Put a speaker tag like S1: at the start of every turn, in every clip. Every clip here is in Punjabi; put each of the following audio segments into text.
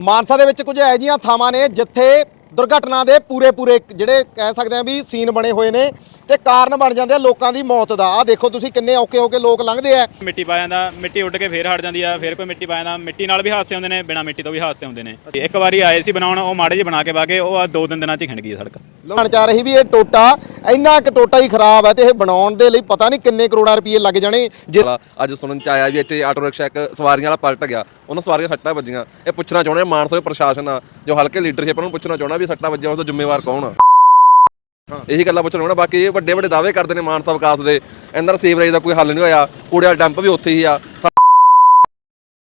S1: ਮਾਨਸਾ ਦੇ ਵਿੱਚ ਕੁਝ ਇਹੋ ਜਿਹੀਆਂ ਥਾਵਾਂ ਨੇ ਜਿੱਥੇ ਦੁਰਘਟਨਾ ਦੇ ਪੂਰੇ ਪੂਰੇ ਜਿਹੜੇ ਕਹਿ ਸਕਦੇ ਆ ਵੀ ਸੀਨ ਬਣੇ ਹੋਏ ਨੇ ਤੇ ਕਾਰਨ ਬਣ ਜਾਂਦੇ ਆ ਲੋਕਾਂ ਦੀ ਮੌਤ ਦਾ। ਆ ਦੇਖੋ ਤੁਸੀਂ ਕਿੰਨੇ ਔਕੇ ਹੋ ਕੇ ਲੋਕ ਲੰਘਦੇ ਆ।
S2: ਮਿੱਟੀ ਪਾ ਜਾਂਦਾ ਮਿੱਟੀ ਉੱਡ ਕੇ ਫੇਰ ਹਟ ਜਾਂਦੀ ਆ ਫੇਰ ਕੋਈ ਮਿੱਟੀ ਪਾ ਜਾਂਦਾ। ਮਿੱਟੀ ਨਾਲ ਵੀ ਹਾਦਸੇ ਹੁੰਦੇ ਨੇ ਬਿਨਾ ਮਿੱਟੀ ਤੋਂ ਵੀ ਹਾਦਸੇ ਹੁੰਦੇ ਨੇ। ਇੱਕ ਵਾਰੀ ਆਏ ਸੀ ਬਣਾਉਣ ਉਹ ਮਾੜੇ ਜਿਹੇ ਬਣਾ ਕੇ ਬਾਗੇ ਉਹ ਆ ਦੋ ਦਿਨ ਦਿਨਾਂ 'ਚ ਹੀ ਖਿੰਡ ਗਈ ਸੜਕ।
S1: ਲੋਕਾਂ ਚਾ ਰਹੀ ਵੀ ਇਹ ਟੋਟਾ ਇੰਨਾ ਕੁ ਟੋਟਾ ਹੀ ਖਰਾਬ ਹੈ ਤੇ ਇਹ ਬਣਾਉਣ ਦੇ ਲਈ ਪਤਾ ਨਹੀਂ ਕਿੰਨੇ ਕਰੋੜਾਂ ਰੁਪਏ ਲੱਗ ਜਾਣੇ। ਜੇ
S3: ਅੱਜ ਸੁਣਨ ਚ ਆਇਆ ਵੀ ਇੱਥੇ ਆਟੋ ਰਿਕਸ਼ਾ ਇੱਕ ਸਵਾਰੀਆਂ ਵਾਲਾ ਪਲਟ ਗਿਆ। ਉਹਨਾਂ ਸਵਾਰੀਆਂ ਸੱਟਾਂ ਵੱਜੀਆਂ। ਇਹ ਪੁੱਛਣਾ ਚਾਹੁੰਦੇ ਮਾਨਸਾ ਦੇ ਪ੍ਰਸ਼ਾਸਨ ਆ ਜੋ ਹਲਕੇ ਲੀਡਰਸ਼ਿਪ ਨੂੰ ਪੁੱਛਣਾ ਚਾਹੁੰਦਾ ਵੀ ਸੱਟਾਂ ਵੱਜੀਆਂ ਉਸ ਦਾ ਜ਼ਿੰਮੇਵਾਰ ਕੌਣ ਆ? ਇਹੀ ਗੱਲਾਂ ਪੁੱਛਣਾ ਚਾਹੁੰਦਾ ਬਾਕੀ ਇਹ ਵੱਡੇ ਵੱਡੇ ਦਾਅਵੇ ਕਰਦੇ ਨੇ ਮਾਨਸਾ ਵਿਕਾਸ ਦੇ। ਅੰਦਰ ਸੀਵਰੇਜ ਦਾ ਕੋਈ ਹੱਲ ਨਹੀਂ ਹੋਇਆ ਕੂੜੇ ਵਾਲਾ ਡੰਪ ਵੀ ਉੱਥੇ ਹੀ ਆ।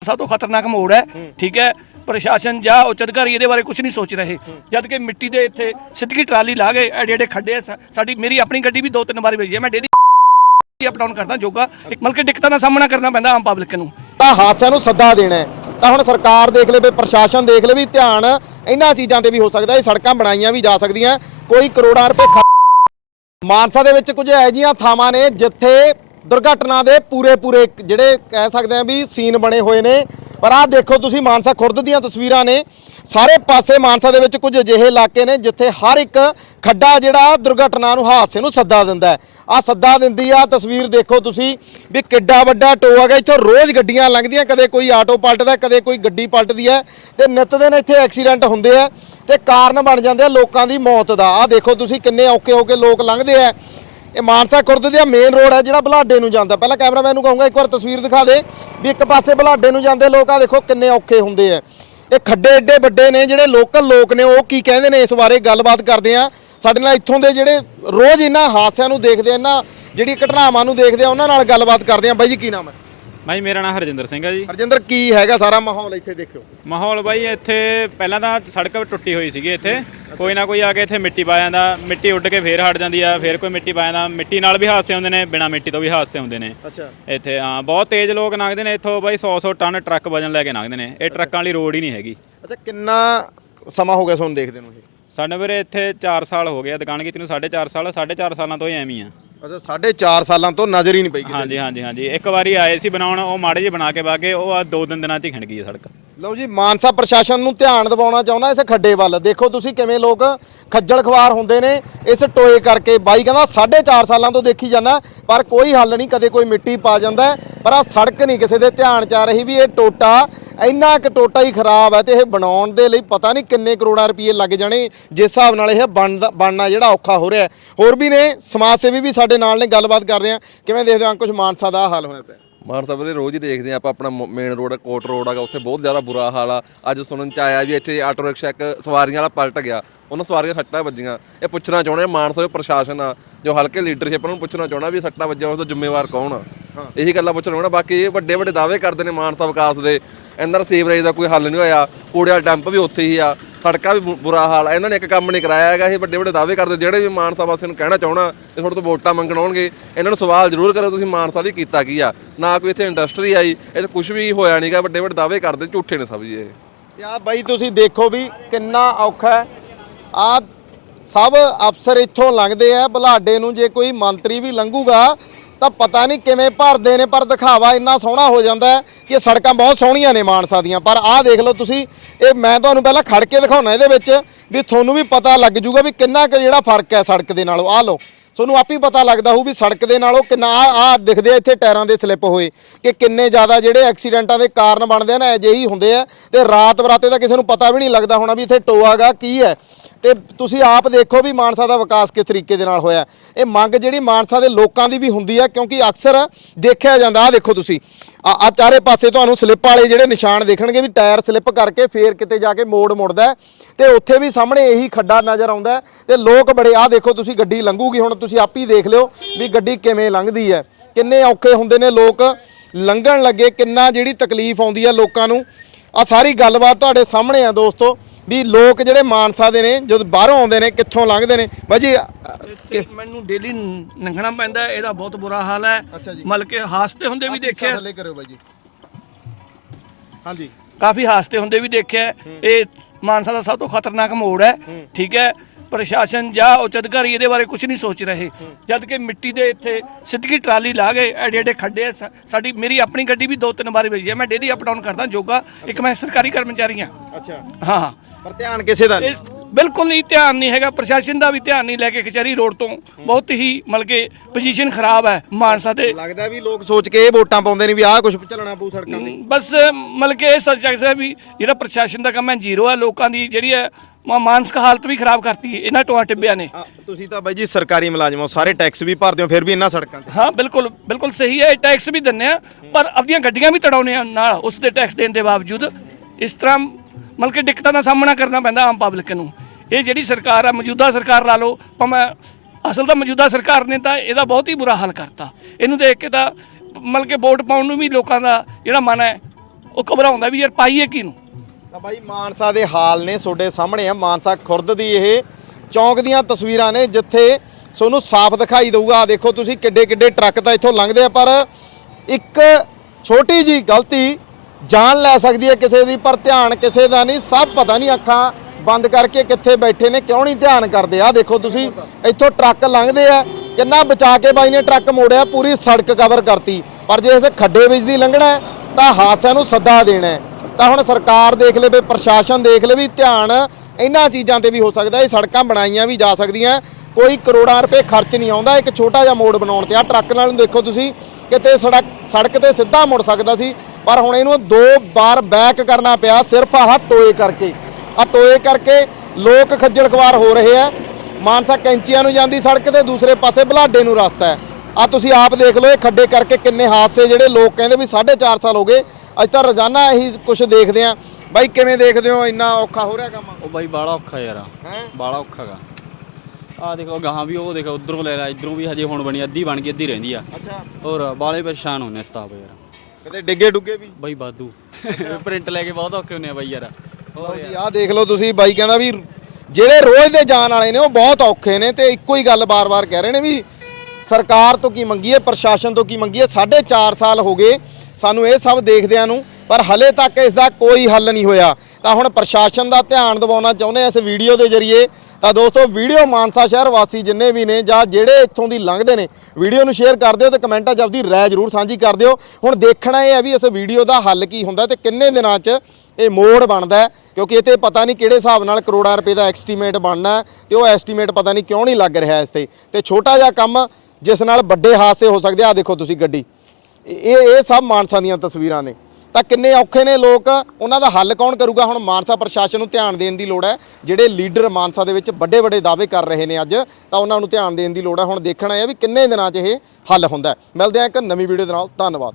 S4: ਸਭ ਤੋਂ ਖਤਰਨਾਕ ਮੋੜ ਹੈ ਠੀਕ ਹੈ? ਪ੍ਰਸ਼ਾਸਨ ਜਾਂ ਉੱਚ ਅਧਿਕਾਰੀ ਇਹਦੇ ਬਾਰੇ ਕੁਝ ਨਹੀਂ ਸੋਚ ਰਹੇ। ਜਦ ਕਿ ਮਿੱਟੀ ਦੇ ਇੱਥੇ ਸਿੱਧਕੀ ਟਰਾਲੀ ਲਾ ਗਏ ਐਡੇ ਐਡੇ ਖੱਡੇ ਸਾਡੀ ਮੇਰੀ ਆਪਣੀ ਗੱਡੀ ਵੀ ਦੋ ਤਿੰਨ ਵਾਰੀ ਵੱਜੀ ਹੈ ਮੈਂ ਡੇਲੀ ਅਪ ਡਾਊਨ ਕਰਦਾ ਜੋਗਾ ਇੱਕ ਮਤਲਬ ਕਿ ਦਿੱਕਤਾਂ ਦਾ ਸਾਹਮਣਾ ਕਰਨਾ ਪੈਂਦਾ ਆਮ ਪਬਲਿਕ ਨੂੰ।
S1: ਤਾਂ ਹਾਦਸਿਆਂ ਨੂੰ ਸੱਦਾ ਦੇਣਾ ਹੈ। ਤਾਂ ਹੁਣ ਸਰਕਾਰ ਦੇਖ ਲਵੇ, ਪ੍ਰਸ਼ਾਸਨ ਦੇਖ ਲਵੇ ਵੀ ਧਿਆਨ ਇਹਨਾਂ ਚੀਜ਼ਾਂ ਤੇ ਵੀ ਹੋ ਸਕਦਾ, ਇਹ ਸੜਕਾਂ ਬਣਾਈਆਂ ਵੀ ਜਾ ਸਕਦੀਆਂ। ਕੋਈ ਕਰੋੜਾਂ ਰੁਪਏ ਖਰਚ ਮਾਨਸਾ ਦੇ ਵਿੱਚ ਕੁਝ ਇਹੋ ਜਿਹੀਆਂ ਥਾਵਾਂ ਨੇ ਜਿੱਥੇ ਦੁਰਘਟਨਾ ਦੇ ਪੂਰੇ ਪੂਰੇ ਜਿਹੜੇ ਕਹਿ ਸਕਦੇ ਆ ਵੀ ਸੀਨ ਬਣੇ ਹੋਏ ਨੇ। ਪਰ ਆਹ ਦੇਖੋ ਤੁਸੀਂ ਮਾਨਸਾ ਖੁਰਦ ਦੀਆਂ ਤਸਵੀਰਾਂ ਨੇ। ਸਾਰੇ ਪਾਸੇ ਮਾਨਸਾ ਦੇ ਵਿੱਚ ਕੁਝ ਅਜਿਹੇ ਇਲਾਕੇ ਨੇ ਜਿੱਥੇ ਹਰ ਇੱਕ ਖੱਡਾ ਜਿਹੜਾ ਦੁਰਘਟਨਾ ਨੂੰ ਹਾਦਸੇ ਨੂੰ ਸੱਦਾ ਦਿੰਦਾ ਹੈ। ਆ ਸੱਦਾ ਦਿੰਦੀ ਆ ਤਸਵੀਰ ਦੇਖੋ ਤੁਸੀਂ ਵੀ ਕਿੱਡਾ ਵੱਡਾ ਟੋ ਹੈਗਾ। ਇੱਥੋਂ ਰੋਜ਼ ਗੱਡੀਆਂ ਲੰਘਦੀਆਂ, ਕਦੇ ਕੋਈ ਆਟੋ ਪਲਟਦਾ, ਕਦੇ ਕੋਈ ਗੱਡੀ ਪਲਟਦੀ ਹੈ ਤੇ ਨਿੱਤ ਦਿਨ ਇੱਥੇ ਐਕਸੀਡੈਂਟ ਹੁੰਦੇ ਆ ਤੇ ਕਾਰਨ ਬਣ ਜਾਂਦੇ ਆ ਲੋਕਾਂ ਦੀ ਮੌਤ ਦਾ। ਆ ਦੇਖੋ ਤੁਸੀਂ ਕਿੰਨੇ ਔਕੇ ਹੋ ਕੇ ਲੋਕ ਲੰਘਦੇ ਆ। ਇਹ ਮਾਨਸਾ ਖੁਰਦ ਦਾ ਮੇਨ ਰੋਡ ਹੈ ਜਿਹੜਾ ਬਲਾਡੇ ਨੂੰ ਜਾਂਦਾ। ਪਹਿਲਾਂ ਕੈਮਰਾਮੈਨ ਨੂੰ ਕਹੂੰਗਾ, ਇੱਕ ਵਾਰ ਤਸਵੀਰ ਦਿਖਾ ਦੇ ਵੀ ਇੱਕ ਪਾਸੇ ਬਲਾਡੇ ਨੂੰ ਜਾਂਦੇ ਲੋਕ ਆ ਦੇਖੋ ਕਿੰਨੇ ਔਖੇ ਹੁੰਦੇ ਆ। ਇਹ ਖੱਡੇ ਏਡੇ ਵੱਡੇ ਨੇ, ਜਿਹੜੇ ਲੋਕਲ ਲੋਕ ਨੇ, ਉਹ ਕੀ ਕਹਿੰਦੇ ਨੇ ਇਸ ਬਾਰੇ ਗੱਲਬਾਤ ਕਰਦੇ ਆ। ਸਾਡੇ ਨਾਲ ਇੱਥੋਂ ਦੇ ਜਿਹੜੇ ਰੋਜ਼ ਇਹਨਾਂ ਹਾਦਸਿਆਂ ਨੂੰ ਦੇਖਦੇ ਆ, ਇਹਨਾਂ ਜਿਹੜੀ ਘਟਨਾਵਾਂ ਨੂੰ ਦੇਖਦੇ ਆ, ਉਹਨਾਂ ਨਾਲ ਗੱਲਬਾਤ ਕਰਦੇ ਆ। ਬਾਈ ਜੀ, ਕੀ ਨਾਮ ਹੈ?
S2: ਬਾਈ ਮੇਰਾ ਨਾਮ ਹਰਜਿੰਦਰ ਸਿੰਘ ਆ ਜੀ।
S1: ਹਰਜਿੰਦਰ ਕੀ ਹੈਗਾ ਸਾਰਾ ਮਾਹੌਲ ਇੱਥੇ ਦੇਖਿਓ?
S2: ਮਾਹੌਲ ਬਾਈ ਇੱਥੇ ਪਹਿਲਾਂ ਤਾਂ ਸੜਕ ਟੁੱਟੀ ਹੋਈ ਸੀਗੀ ਇੱਥੇ। ਕੋਈ ਨਾ ਕੋਈ ਆ ਕੇ ਇੱਥੇ ਮਿੱਟੀ ਪਾ ਜਾਂਦਾ ਮਿੱਟੀ ਉੱਡ ਕੇ ਫੇਰ ਹਟ ਜਾਂਦੀ ਆ ਫੇਰ ਕੋਈ ਮਿੱਟੀ ਪਾ ਜਾਂਦਾ। ਮਿੱਟੀ ਨਾਲ ਵੀ ਹਾਦਸੇ ਹੁੰਦੇ ਨੇ ਬਿਨਾ ਮਿੱਟੀ ਤੋਂ ਵੀ ਹਾਦਸੇ ਹੁੰਦੇ ਨੇ।
S1: ਅੱਛਾ।
S2: ਇੱਥੇ ਹਾਂ ਬਹੁਤ ਤੇਜ਼ ਲੋਕ ਲੰਘਦੇ ਨੇ ਇੱਥੋਂ ਬਾਈ 100 100 ਟਨ ਟਰੱਕ ਵਜਨ ਲੈ ਕੇ ਲੰਘਦੇ ਨੇ। ਇਹ ਟਰੱਕਾਂ ਵਾਲੀ ਰੋਡ ਹੀ ਨਹੀਂ ਹੈਗੀ।
S1: ਅੱਛਾ ਕਿੰਨਾ ਸਮਾਂ ਹੋ ਗਿਆ ਤੁਹਾਨੂੰ ਦੇਖਦੇ ਨੂੰ ਇਹ?
S2: ਸਾਡੇ ਵੀਰੇ ਇੱਥੇ 4 ਸਾਲ ਹੋ ਗਏ ਦੁਕਾਨ ਕੀਤੀ ਨੂੰ। 4.5 ਸਾਲ 4.5 ਸਾਲਾਂ ਤੋਂ ਹੀ ਐਵੇਂ ਹੀ ਆ।
S1: ਅੱਛਾ ਸਾਢੇ ਚਾਰ ਸਾਲਾਂ ਤੋਂ ਨਜ਼ਰ ਹੀ ਨਹੀਂ ਪਈ।
S2: ਹਾਂਜੀ ਹਾਂਜੀ ਹਾਂਜੀ ਇੱਕ ਵਾਰੀ ਆਏ ਸੀ ਬਣਾਉਣ ਉਹ ਮਾੜੇ ਜਿਹੇ ਬਣਾ ਕੇ ਬਾਗੇ ਉਹ ਆ ਦੋ ਦਿਨ ਦਿਨਾਂ 'ਚ ਹੀ ਖਿੰਡ ਗਈ ਸੜਕ
S1: ਲਓ ਜੀ, ਮਾਨਸਾ ਪ੍ਰਸ਼ਾਸਨ ਨੂੰ ਧਿਆਨ ਦਿਵਾਉਣਾ ਚਾਹੁੰਦਾ ਇਸ ਖੱਡੇ ਵੱਲ। ਦੇਖੋ ਤੁਸੀਂ ਕਿਵੇਂ ਲੋਕ ਖੱਜਲ ਖਵਾਰ ਹੁੰਦੇ ਨੇ ਇਸ ਟੋਏ ਕਰਕੇ। ਬਾਈ ਕਹਿੰਦਾ 4.5 ਸਾਲਾਂ ਤੋਂ ਦੇਖੀ ਜਾਂਦਾ, ਪਰ ਕੋਈ ਹੱਲ ਨਹੀਂ, ਕਦੇ ਕੋਈ ਮਿੱਟੀ ਪਾ ਜਾਂਦਾ ਪਰ ਆ ਸੜਕ ਨਹੀਂ ਕਿਸੇ ਦੇ ਧਿਆਨ ਚ ਆ ਰਹੀ ਵੀ ਇਹ ਟੋਟਾ, ਇੰਨਾ ਕੁ ਟੋਟਾ ਹੀ ਖਰਾਬ ਹੈ ਤੇ ਇਹ ਬਣਾਉਣ ਦੇ ਲਈ ਪਤਾ ਨਹੀਂ ਕਿੰਨੇ ਕਰੋੜਾਂ ਰੁਪਏ ਲੱਗ ਜਾਣੇ। ਜਿਸ ਹਿਸਾਬ ਨਾਲ ਇਹ ਬਣਦਾ- ਬਣਨਾ ਜਿਹੜਾ ਔਖਾ ਹੋ ਰਿਹਾ ਹੋਰ ਵੀ ਨੇ, ਸਮਾਜ ਸੇਵੀ ਵੀ ਸਾਡੇ ਨਾਲ ਨੇ, ਗੱਲਬਾਤ ਕਰਦੇ ਆ ਕਿਵੇਂ ਦੇਖਦੇ ਹੋ, ਅੰਕੁਸ਼, ਮਾਨਸਾ ਦਾ ਹਾਲ ਹੋਇਆ ਪਿਆ?
S3: ਮਾਨਸਾ ਵੀਰੇ ਰੋਜ਼ ਹੀ ਦੇਖਦੇ ਆ ਆਪਾਂ ਆਪਣਾ ਮੇਨ ਰੋਡ ਕੋਟ ਰੋਡ ਹੈਗਾ ਉੱਥੇ ਬਹੁਤ ਜ਼ਿਆਦਾ ਬੁਰਾ ਹਾਲ ਆ। ਅੱਜ ਸੁਣਨ ਚ ਆਇਆ ਵੀ ਇੱਥੇ ਆਟੋ ਰਿਕਸ਼ਾ ਇੱਕ ਸਵਾਰੀਆਂ ਵਾਲਾ ਪਲਟ ਗਿਆ। ਉਹਨਾਂ ਸਵਾਰੀਆਂ ਸੱਟਾਂ ਵੱਜੀਆਂ। ਇਹ ਪੁੱਛਣਾ ਚਾਹੁੰਦੇ ਮਾਨਸਾ ਦੇ ਪ੍ਰਸ਼ਾਸਨ ਆ ਜੋ ਹਲਕੇ ਲੀਡਰਸ਼ਿਪ ਨੂੰ ਪੁੱਛਣਾ ਚਾਹੁੰਦਾ ਵੀ ਸੱਟਾਂ ਵੱਜੀਆਂ ਉਸ ਦਾ ਜ਼ਿੰਮੇਵਾਰ ਕੌਣ ਆ? ਇਹੀ ਗੱਲਾਂ ਪੁੱਛਣਾ ਚਾਹੁੰਦਾ ਬਾਕੀ ਇਹ ਵੱਡੇ ਵੱਡੇ ਦਾਅਵੇ ਕਰਦੇ ਨੇ ਮਾਨਸਾ ਵਿਕਾਸ ਦੇ। ਅੰਦਰ ਸੀਵਰੇਜ ਦਾ ਕੋਈ ਹੱਲ ਨਹੀਂ ਹੋਇਆ। ਕੂੜੇ ਵਾਲਾ ਡੰਪ ਵੀ ਉੱਥੇ ਹੀ ਆ। ਸੜਕਾਂ ਵੀ ਬੁ- ਬੁਰਾ ਹਾਲ ਆ। ਇਹਨਾਂ ਨੇ ਇੱਕ ਕੰਮ ਨਹੀਂ ਕਰਾਇਆ ਹੈਗਾ, ਇਹ ਵੱਡੇ ਵੱਡੇ ਦਾਅਵੇ ਕਰਦੇ। ਜਿਹੜੇ ਵੀ ਮਾਨਸਾ ਵਾਸੀਆਂ ਨੂੰ ਕਹਿਣਾ ਚਾਹਣਾ, ਇਹ ਤੁਹਾਡੇ ਤੋਂ ਵੋਟਾਂ ਮੰਗਣ ਆਉਣਗੇ, ਇਹਨਾਂ ਨੂੰ ਸਵਾਲ ਜ਼ਰੂਰ ਕਰੋ, ਤੁਸੀਂ ਮਾਨਸਾ ਲਈ ਕੀਤਾ ਕੀ ਆ? ਨਾ ਕੋਈ ਇੱਥੇ ਇੰਡਸਟਰੀ ਆਈ, ਇਹ ਕੁਝ ਵੀ ਹੋਇਆ ਨਹੀਂਗਾ ਵੱਡੇ ਵੱਡੇ ਦਾਅਵੇ ਕਰਦੇ, ਝੂਠੇ ਨੇ ਸਭ ਜੀ ਇਹ।
S1: ਤੇ ਆ ਬਾਈ, ਤੁਸੀਂ ਦੇਖੋ ਵੀ ਕਿੰਨਾ ਔਖਾ ਹੈ। ਆ ਸਭ ਅਫਸਰ ਇੱਥੋਂ ਲੰਘਦੇ ਆ, ਬੁਲਾਡੇ ਨੂੰ ਜੇ ਕੋਈ ਮੰਤਰੀ ਵੀ ਲੰਘੂਗਾ ਤਾਂ ਪਤਾ ਨਹੀਂ ਕਿਵੇਂ ਭਰਦੇ ਨੇ, ਪਰ ਦਿਖਾਵਾ ਇੰਨਾ ਸੋਹਣਾ ਹੋ ਜਾਂਦਾ ਹੈ ਕਿ ਸੜਕਾਂ ਬਹੁਤ ਸੋਹਣੀਆਂ ਨੇ ਮਾਨਸਾ ਦੀਆਂ। ਪਰ ਆਹ ਦੇਖ ਲਓ ਤੁਸੀਂ, ਇਹ ਮੈਂ ਤੁਹਾਨੂੰ ਪਹਿਲਾਂ ਖੜ ਕੇ ਦਿਖਾਉਣਾ ਇਹਦੇ ਵਿੱਚ ਵੀ ਤੁਹਾਨੂੰ ਵੀ ਪਤਾ ਲੱਗ ਜੂਗਾ ਵੀ ਕਿੰਨਾ ਕੁ ਜਿਹੜਾ ਫ਼ਰਕ ਹੈ ਸੜਕ ਦੇ ਨਾਲੋਂ। ਆਹ ਲਓ, ਤੁਹਾਨੂੰ ਆਪ ਹੀ ਪਤਾ ਲੱਗਦਾ ਹੋਊ ਵੀ ਸੜਕ ਦੇ ਨਾਲੋਂ ਕਿੰਨਾ ਆ ਆ ਦਿਖਦੇ ਆ ਇੱਥੇ ਟਾਇਰਾਂ ਦੇ ਸਲਿੱਪ ਹੋਏ ਕਿ ਕਿੰਨੇ ਜ਼ਿਆਦਾ ਜਿਹੜੇ ਐਕਸੀਡੈਂਟਾਂ ਦੇ ਕਾਰਨ ਬਣਦੇ ਆ ਨਾ ਅਜਿਹੀ ਹੁੰਦੇ ਆ। ਤੇ ਰਾਤ ਬਰਾਤੇ ਤਾਂ ਕਿਸੇ ਨੂੰ ਪਤਾ ਵੀ ਨਹੀਂ ਲੱਗਦਾ ਹੋਣਾ ਵੀ ਇੱਥੇ ਟੋਆਗਾ ਕੀ ਹੈ। ਤੇ ਤੁਸੀਂ ਆਪ ਦੇਖੋ ਵੀ ਮਾਨਸਾ ਦਾ ਵਿਕਾਸ ਕਿਸ ਤਰੀਕੇ ਦੇ ਨਾਲ ਹੋਇਆ। ਇਹ ਮੰਗ ਜਿਹੜੀ ਮਾਨਸਾ ਦੇ ਲੋਕਾਂ ਦੀ ਵੀ ਹੁੰਦੀ ਹੈ ਕਿਉਂਕਿ ਅਕਸਰ ਦੇਖਿਆ ਜਾਂਦਾ ਆ ਦੇਖੋ ਤੁਸੀਂ। ਆ ਆ ਚਾਰੇ ਪਾਸੇ ਤੁਹਾਨੂੰ ਸਲਿੱਪ ਵਾਲੇ ਜਿਹੜੇ ਨਿਸ਼ਾਨ ਦੇਖਣਗੇ ਵੀ ਟਾਇਰ ਸਲਿੱਪ ਕਰਕੇ ਫੇਰ ਕਿਤੇ ਜਾ ਕੇ ਮੋੜ ਮੁੜਦਾ ਹੈ। ਤੇ ਉੱਥੇ ਵੀ ਸਾਹਮਣੇ ਇਹੀ ਖੱਡਾ ਨਜ਼ਰ ਆਉਂਦਾ ਹੈ। ਤੇ ਲੋਕ ਬੜੇ ਆ ਦੇਖੋ ਤੁਸੀਂ ਗੱਡੀ ਲੰਘੂਗੀ, ਹੁਣ ਤੁਸੀਂ ਆਪ ਹੀ ਦੇਖ ਲਿਓ ਵੀ ਗੱਡੀ ਕਿਵੇਂ ਲੰਘਦੀ ਹੈ। ਕਿੰਨੇ ਔਖੇ ਹੁੰਦੇ ਨੇ ਲੋਕ ਲੰਘਣ ਲੱਗੇ, ਕਿੰਨਾ ਜਿਹੜੀ ਤਕਲੀਫ ਆਉਂਦੀ ਹੈ ਲੋਕਾਂ ਨੂੰ। ਆ ਸਾਰੀ ਗੱਲਬਾਤ ਤੁਹਾਡੇ ਸਾਹਮਣੇ ਆ ਦੋਸਤੋ। ਵੀ ਲੋਕ ਜਿਹੜੇ ਮਾਨਸਾ ਦੇ ਨੇ ਜਦੋਂ ਬਾਹਰੋਂ ਆਉਂਦੇ ਨੇ ਕਿੱਥੋਂ ਲੰਘਦੇ ਨੇ? ਬਾਜੀ
S4: ਮੈਨੂੰ ਡੇਲੀ ਲੰਘਣਾ ਪੈਂਦਾ ਹੈ, ਇਹਦਾ ਬਹੁਤ ਬੁਰਾ ਹਾਲ ਹੈ।
S1: ਅੱਛਾ ਜੀ।
S4: ਮਤਲਬ ਕਿ ਹਾਸਤੇ ਹੁੰਦੇ ਵੀ ਦੇਖਿਆ।
S1: ਥੱਲੇ ਕਰਿਓ ਬਾਈ ਜੀ। ਹਾਂਜੀ।
S4: ਕਾਫੀ ਹਾਸਤੇ ਹੁੰਦੇ ਵੀ ਦੇਖਿਆ। ਇਹ ਮਾਨਸਾ ਦਾ ਸਭ ਤੋਂ ਖਤਰਨਾਕ ਮੋੜ ਹੈ। ਠੀਕ ਹੈ। ਪ੍ਰਸ਼ਾਸਨ ਜਾਂ ਉੱਚ ਅਧਿਕਾਰੀ ਇਹਦੇ ਬਾਰੇ ਕੁਝ ਨਹੀਂ ਸੋਚ ਰਹੇ। ਜਦ ਕਿ ਮਿੱਟੀ ਦੇ ਇੱਥੇ ਸਿੱਧਕੀ ਟਰਾਲੀ ਲਾ ਗਏ ਐਡੇ ਐਡੇ ਖੱਡੇ ਆ। ਸਾ- ਸਾਡੀ ਮੇਰੀ ਆਪਣੀ ਗੱਡੀ ਵੀ ਦੋ ਤਿੰਨ ਵਾਰੀ ਵੱਜੀ ਹੈ। ਮੈਂ ਡੇਲੀ ਅਪ ਡਾਊਨ ਕਰਦਾ ਜੋਗਾ ਇੱਕ ਮੈਂ ਸਰਕਾਰੀ ਕਰਮਚਾਰੀ ਹਾਂ।
S1: ਅੱਛਾ।
S4: ਹਾਂ ਹਾਂ।
S1: ਪਰ ਧਿਆਨ ਕਿਸੇ ਦਾ ਨਹੀਂ।
S4: ਬਿਲਕੁਲ ਨਹੀਂ ਧਿਆਨ ਨਹੀਂ ਹੈਗਾ। ਪ੍ਰਸ਼ਾਸਨ ਦਾ ਵੀ ਧਿਆਨ ਨਹੀਂ ਲੈ ਕੇ ਕਚਹਿਰੀ ਰੋਡ ਤੋਂ। ਬਹੁਤ ਹੀ ਮਤਲਬ ਕਿ ਪੋਜੀਸ਼ਨ ਖਰਾਬ ਹੈ ਮਾਨਸਾ ਦੇ।
S1: ਲੱਗਦਾ ਵੀ ਲੋਕ ਸੋਚ ਕੇ ਇਹ ਵੋਟਾਂ ਪਾਉਂਦੇ ਨੇ ਵੀ ਆਹ ਕੁਝ ਚੱਲਣਾ ਪਊ ਸੜਕਾਂ ਤੇ।
S4: ਬਸ ਮਤਲਬ ਕਿ ਇਹ ਸੱਚ ਹੈ ਵੀ ਜਿਹੜਾ ਪ੍ਰਸ਼ਾਸਨ ਦਾ ਕੰਮ ਹੈ ਜ਼ੀਰੋ ਹੈ। ਲੋਕਾਂ ਦੀ ਜਿਹੜੀ ਹੈ ਮਾ- ਮਾਨਸਿਕ ਹਾਲਤ ਵੀ ਖਰਾਬ ਕਰਤੀ ਹੈ। ਇਹਨਾਂ ਟੋਆ ਟਿੱਬਿਆਂ ਨੇ।
S1: ਆ, ਤੁਸੀਂ ਤਾਂ ਬਾਈ ਜੀ ਸਰਕਾਰੀ ਮੁਲਾਜ਼ਮ ਹੋ ਸਾਰੇ ਟੈਕਸ ਵੀ ਭਰਦੇ ਹੋ ਫਿਰ ਵੀ ਇਹਨਾਂ ਸੜਕਾਂ ਤੇ।
S4: ਹਾਂ ਬਿਲਕੁਲ ਬਿਲਕੁਲ ਸਹੀ ਹੈ। ਟੈਕਸ ਵੀ ਦਿੰਨੇ ਆ ਪਰ ਆਪਣੀਆਂ ਗੱਡੀਆਂ ਵੀ ਤੜਾਉਨੇ ਆ ਨਾਲ ਉਸ ਦੇ ਟੈਕਸ ਦੇਣ ਦੇ ਬਾਵਜੂਦ। ਇਸ ਤਰ੍ਹਾਂ ਮਤਲਬ ਕਿ ਦਿੱਕਤਾਂ ਦਾ ਸਾਹਮਣਾ ਕਰਨਾ ਪੈਂਦਾ ਆਮ ਪਬਲਿਕ ਨੂੰ। ਇਹ ਜਿਹੜੀ ਸਰਕਾਰ ਆ, ਮੌਜੂਦਾ ਸਰਕਾਰ ਲਾ ਲਓ, ਭਾਵੇਂ ਅਸਲ ਤਾਂ ਮੌਜੂਦਾ ਸਰਕਾਰ ਨੇ ਤਾਂ ਇਹਦਾ ਬਹੁਤ ਹੀ ਬੁਰਾ ਹਾਲ ਕਰਤਾ। ਇਹਨੂੰ ਦੇਖ ਕੇ ਤਾਂ ਮਤਲਬ ਕਿ ਵੋਟ ਪਾਉਣ ਨੂੰ ਵੀ ਲੋਕਾਂ ਦਾ ਜਿਹੜਾ ਮਨ ਹੈ, ਉਹ ਘਬਰਾਉਂਦਾ ਵੀ ਯਾਰ ਪਾਈਏ ਕਿਹਨੂੰ?
S1: ਤਾਂ ਬਾਈ ਮਾਨਸਾ ਦੇ ਹਾਲ ਨੇ ਤੁਹਾਡੇ ਸਾਹਮਣੇ ਆ। ਮਾਨਸਾ ਖੁਰਦ ਦੀ ਇਹ ਚੌਂਕ ਦੀਆਂ ਤਸਵੀਰਾਂ ਨੇ, ਜਿੱਥੇ ਤੁਹਾਨੂੰ ਸਾਫ਼ ਦਿਖਾਈ ਦੇਊਗਾ। ਦੇਖੋ ਤੁਸੀਂ ਕਿੱਡੇ ਕਿੱਡੇ ਟਰੱਕ ਤਾਂ ਇੱਥੋਂ ਲੰਘਦੇ ਆ, ਪਰ ਇੱਕ ਛੋਟੀ ਜੀ ਗਲਤੀ ਜਾਨ ਲੈ ਸਕਦੀ ਹੈ ਕਿਸੇ ਦੀ, ਪਰ ਧਿਆਨ ਕਿਸੇ ਦਾ ਨਹੀਂ। ਸਭ ਪਤਾ ਨਹੀਂ ਅੱਖਾਂ ਬੰਦ ਕਰਕੇ ਕਿੱਥੇ ਬੈਠੇ ਨੇ, ਕਿਉਂ ਨਹੀਂ ਧਿਆਨ ਕਰਦੇ? ਆ ਦੇਖੋ ਤੁਸੀਂ, ਇੱਥੋਂ ਟਰੱਕ ਲੰਘਦੇ ਆ, ਕਿੰਨਾ ਬਚਾ ਕੇ ਬਾਈ ਨੇ ਟਰੱਕ ਮੋੜਿਆ, ਪੂਰੀ ਸੜਕ ਕਵਰ ਕਰਤੀ। ਪਰ ਜੇ ਇਸ ਖੱਡੇ ਵਿੱਚ ਦੀ ਲੰਘਣਾ ਤਾਂ ਹਾਦਸਿਆਂ ਨੂੰ ਸੱਦਾ ਦੇਣਾ ਤਾਂ ਹੁਣ ਸਰਕਾਰ ਦੇਖ ਲਵੇ, ਪ੍ਰਸ਼ਾਸਨ ਦੇਖ ਲਵੇ, ਧਿਆਨ ਇਹਨਾਂ ਚੀਜ਼ਾਂ ਤੇ ਵੀ ਹੋ ਸਕਦਾ ਇਹ ਸੜਕਾਂ ਬਣਾਈਆਂ ਵੀ ਜਾ ਸਕਦੀਆਂ। ਕੋਈ ਕਰੋੜਾਂ ਰੁਪਏ ਖਰਚ ਨਹੀਂ ਆਉਂਦਾ। ਇੱਕ ਛੋਟਾ ਜਿਹਾ ਮੋੜ ਬਣਾਉਣ ਤੇ ਆ ਟਰੱਕ ਨਾਲ ਦੇਖੋ ਤੁਸੀਂ, ਕਿਤੇ ਸੜਕ ਸੜਕ ਤੇ ਸਿੱਧਾ ਮੁੜ ਸਕਦਾ ਸੀ। ਪਰ ਹੁਣ ਇਹਨੂੰ ਦੋ ਵਾਰ ਬੈਕ ਕਰਨਾ ਪਿਆ ਸਿਰਫ ਆਹ ਟੋਏ ਕਰਕੇ। ਆ ਟੋਏ ਕਰਕੇ ਲੋਕ ਖੱਜਲ ਖਵਾਰ ਹੋ ਰਹੇ ਆ। ਮਾਨਸਾ ਕੈਂਚੀਆਂ ਨੂੰ ਜਾਂਦੀ ਸੜਕ ਤੇ ਦੂਸਰੇ ਪਾਸੇ ਬਲਾਡੇ ਨੂੰ ਰਸਤਾ ਹੈ। ਆ ਤੁਸੀਂ ਆਪ ਦੇਖ ਲਓ ਇਹ ਖੱਡੇ ਕਰਕੇ ਕਿੰਨੇ ਹਾਦਸੇ ਜਿਹੜੇ ਲੋਕ ਕਹਿੰਦੇ ਵੀ 4.5 ਸਾਲ ਹੋ ਗਏ ਅੱਜ ਤਾਂ ਰੋਜ਼ਾਨਾ ਇਹੀ ਕੁਝ ਦੇਖਦੇ ਆ ਬਾਈ ਕਿਵੇਂ ਦੇਖਦੇ ਹੋ? ਇੰਨਾ ਔਖਾ ਹੋ ਰਿਹਾ ਕੰਮ?
S5: ਉਹ ਬਾਈ ਬਾਲਾ ਔਖਾ ਯਾਰ
S1: ਹੈ?
S5: ਬਾਲਾ ਔਖਾ ਗਾ। ਆ ਦੇਖੋ ਗਾਹਾਂ ਵੀ ਉਹ ਦੇਖੋ ਉਧਰੋਂ ਲੈ ਲੈ ਇਧਰੋਂ ਵੀ ਹਜੇ ਹੁਣ ਬਣੀ ਅੱਧੀ ਬਣ ਗਈ ਅੱਧੀ ਰਹਿੰਦੀ ਆ।
S1: ਅੱਛਾ।
S5: ਹੋਰ ਬਾਲੇ ਪਰੇਸ਼ਾਨ ਹੁੰਨੇ ਸਤਾਪ ਯਾਰ।
S1: ਕਦੇ ਡਿੱਗੇ ਡੁੱਗੇ ਵੀ?
S5: ਬਾਈ ਬਾਦੂ। ਪ੍ਰਿੰਟ ਲੈ ਕੇ ਬਹੁਤ ਔਖੇ ਹੁੰਨੇ ਆ ਬਾਈ ਯਾਰ।
S1: ਲਓ ਜੀ ਆਹ ਦੇਖ ਲਓ ਤੁਸੀਂ ਬਾਈ ਕਹਿੰਦਾ ਵੀ ਜਿਹੜੇ ਰੋਜ਼ ਦੇ ਜਾਣ ਵਾਲੇ ਨੇ ਉਹ ਬਹੁਤ ਔਖੇ ਨੇ ਤੇ ਇੱਕੋ ਹੀ ਗੱਲ ਬਾਰ-ਬਾਰ ਕਹਿ ਰਹੇ ਨੇ ਵੀ ਸਰਕਾਰ ਤੋਂ ਕੀ ਮੰਗੀਏ ਪ੍ਰਸ਼ਾਸਨ ਤੋਂ ਕੀ ਮੰਗੀਏ? 4.5 ਸਾਲ ਹੋ ਗਏ ਸਾਨੂੰ ਇਹ ਸਭ ਦੇਖਦਿਆਂ ਨੂੰ, ਪਰ ਹਲੇ ਤੱਕ ਇਸ ਦਾ ਕੋਈ ਹੱਲ ਨਹੀਂ ਹੋਇਆ। ਤਾਂ ਹੁਣ ਪ੍ਰਸ਼ਾਸਨ ਦਾ ਧਿਆਨ ਦਿਵਾਉਣਾ ਚਾਹੁੰਦੇ ਹਾਂ ਇਸ ਵੀਡੀਓ ਦੇ ਜ਼ਰੀਏ। ਤਾਂ ਦੋਸਤੋ, ਵੀਡੀਓ ਮਾਨਸਾ ਸ਼ਹਿਰ ਵਾਸੀ ਜਿੰਨੇ ਵੀ ਨੇ ਜਾਂ ਜਿਹੜੇ ਇੱਥੋਂ ਦੀ ਲੰਘਦੇ ਨੇ, ਵੀਡੀਓ ਨੂੰ ਸ਼ੇਅਰ ਕਰ ਦਿਓ ਤੇ ਕਮੈਂਟਾਂ 'ਚ ਆਪਦੀ ਰਾਏ ਜ਼ਰੂਰ ਸਾਂਝੀ ਕਰ ਦਿਓ। ਹੁਣ ਦੇਖਣਾ ਇਹ ਹੈ ਵੀ ਇਸ ਵੀਡੀਓ ਦਾ ਹੱਲ ਕੀ ਹੁੰਦਾ ਤੇ ਕਿੰਨੇ ਦਿਨਾਂ 'ਚ ਇਹ ਮੋੜ ਬਣਦਾ ਕਿਉਂਕਿ ਇਹ ਤੇ ਪਤਾ ਨਹੀਂ ਕਿਹੜੇ ਹਿਸਾਬ ਨਾਲ ਕਰੋੜਾਂ ਰੁਪਏ ਦਾ ਐਸਟੀਮੇਟ ਬਣਨਾ ਹੈ ਤੇ ਉਹ ਐਸਟੀਮੇਟ ਪਤਾ ਨਹੀਂ ਕਿਉਂ ਨਹੀਂ ਲੱਗ ਰਿਹਾ ਇਸ ਤੇ। ਤੇ ਛੋਟਾ ਜਿਹਾ ਕੰਮ ਜਿਸ ਨਾਲ ਵੱਡੇ ਹਾਦਸੇ ਹੋ ਸਕਦੇ ਆ। ਆਹ ਦੇਖੋ ਤੁਸੀਂ ਗੱਡੀ। ਇਹ ਇਹ ਸਭ ਮਾਨਸਾ ਦੀਆਂ ਤਸਵੀਰਾਂ ਨੇ। ਤਾਂ ਕਿੰਨੇ ਔਖੇ ਨੇ ਲੋਕ, ਉਹਨਾਂ ਦਾ ਹੱਲ ਕੌਣ ਕਰੂਗਾ? ਹੁਣ ਮਾਨਸਾ ਪ੍ਰਸ਼ਾਸਨ ਨੂੰ ਧਿਆਨ ਦੇਣ ਦੀ ਲੋੜ ਹੈ। ਜਿਹੜੇ ਲੀਡਰ ਮਾਨਸਾ ਦੇ ਵਿੱਚ ਵੱਡੇ ਵੱਡੇ ਦਾਅਵੇ ਕਰ ਰਹੇ ਨੇ ਅੱਜ, ਤਾਂ ਉਹਨਾਂ ਨੂੰ ਧਿਆਨ ਦੇਣ ਦੀ ਲੋੜ ਹੈ। ਹੁਣ ਦੇਖਣਾ ਹੈ ਵੀ ਕਿੰਨੇ ਦਿਨਾਂ 'ਚ ਇਹ ਹੱਲ ਹੁੰਦਾ ਹੈ। ਮਿਲਦੇ ਆ ਇੱਕ ਨਵੀਂ ਵੀਡੀਓ ਦੇ ਨਾਲ। ਧੰਨਵਾਦ।